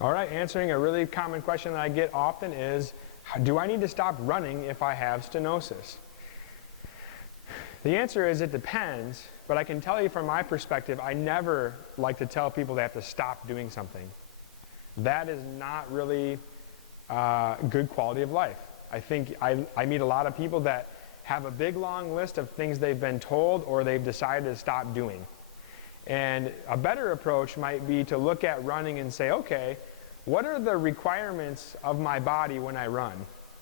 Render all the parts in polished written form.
All right, answering a really common question that I get often is, do I need to stop running if I have stenosis? The answer is it depends, but I can tell you from my perspective, I never like to tell people they have to stop doing something. That is not really good quality of life. I think I meet a lot of people that have a big long list of things they've been told or they've decided to stop doing. And a better approach might be to look at running and say, okay, what are the requirements of my body when I run?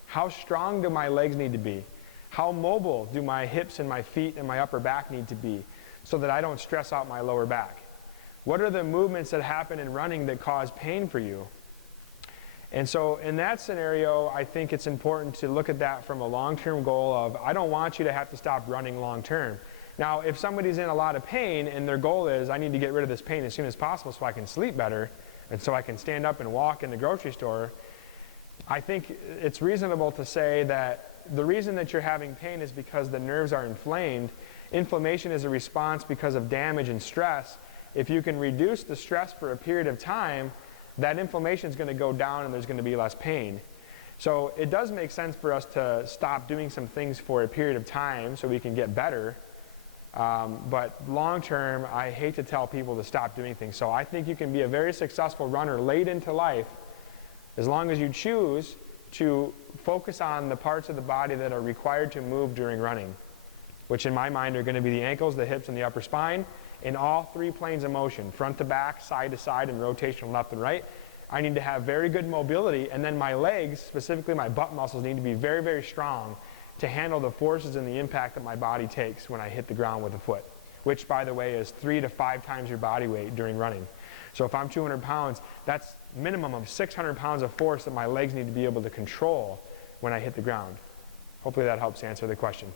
How strong do my legs need to be? How mobile do my hips and my feet and my upper back need to be so that I don't stress out my lower back? What are the movements that happen in running that cause pain for you? And so in that scenario, I think it's important to look at that from a long-term goal of, I don't want you to have to stop running long-term. Now, if somebody's in a lot of pain and their goal is, I need to get rid of this pain as soon as possible so I can sleep better and so I can stand up and walk in the grocery store, I think it's reasonable to say that the reason that you're having pain is because the nerves are inflamed. Inflammation is a response because of damage and stress. If you can reduce the stress for a period of time, that inflammation is going to go down and there's going to be less pain. So it does make sense for us to stop doing some things for a period of time so we can get better. But long term, I hate to tell people to stop doing things. So I think you can be a very successful runner late into life as long as you choose to focus on the parts of the body that are required to move during running, which in my mind are going to be the ankles, the hips, and the upper spine, in all three planes of motion, front to back, side to side, and rotation left and right. I need to have very good mobility, and then my legs, specifically my butt muscles, need to be very, very strong to handle the forces and the impact that my body takes when I hit the ground with a foot, which, by the way, is 3 to 5 times your body weight during running. So if I'm 200 pounds, that's minimum of 600 pounds of force that my legs need to be able to control when I hit the ground. Hopefully that helps answer the question.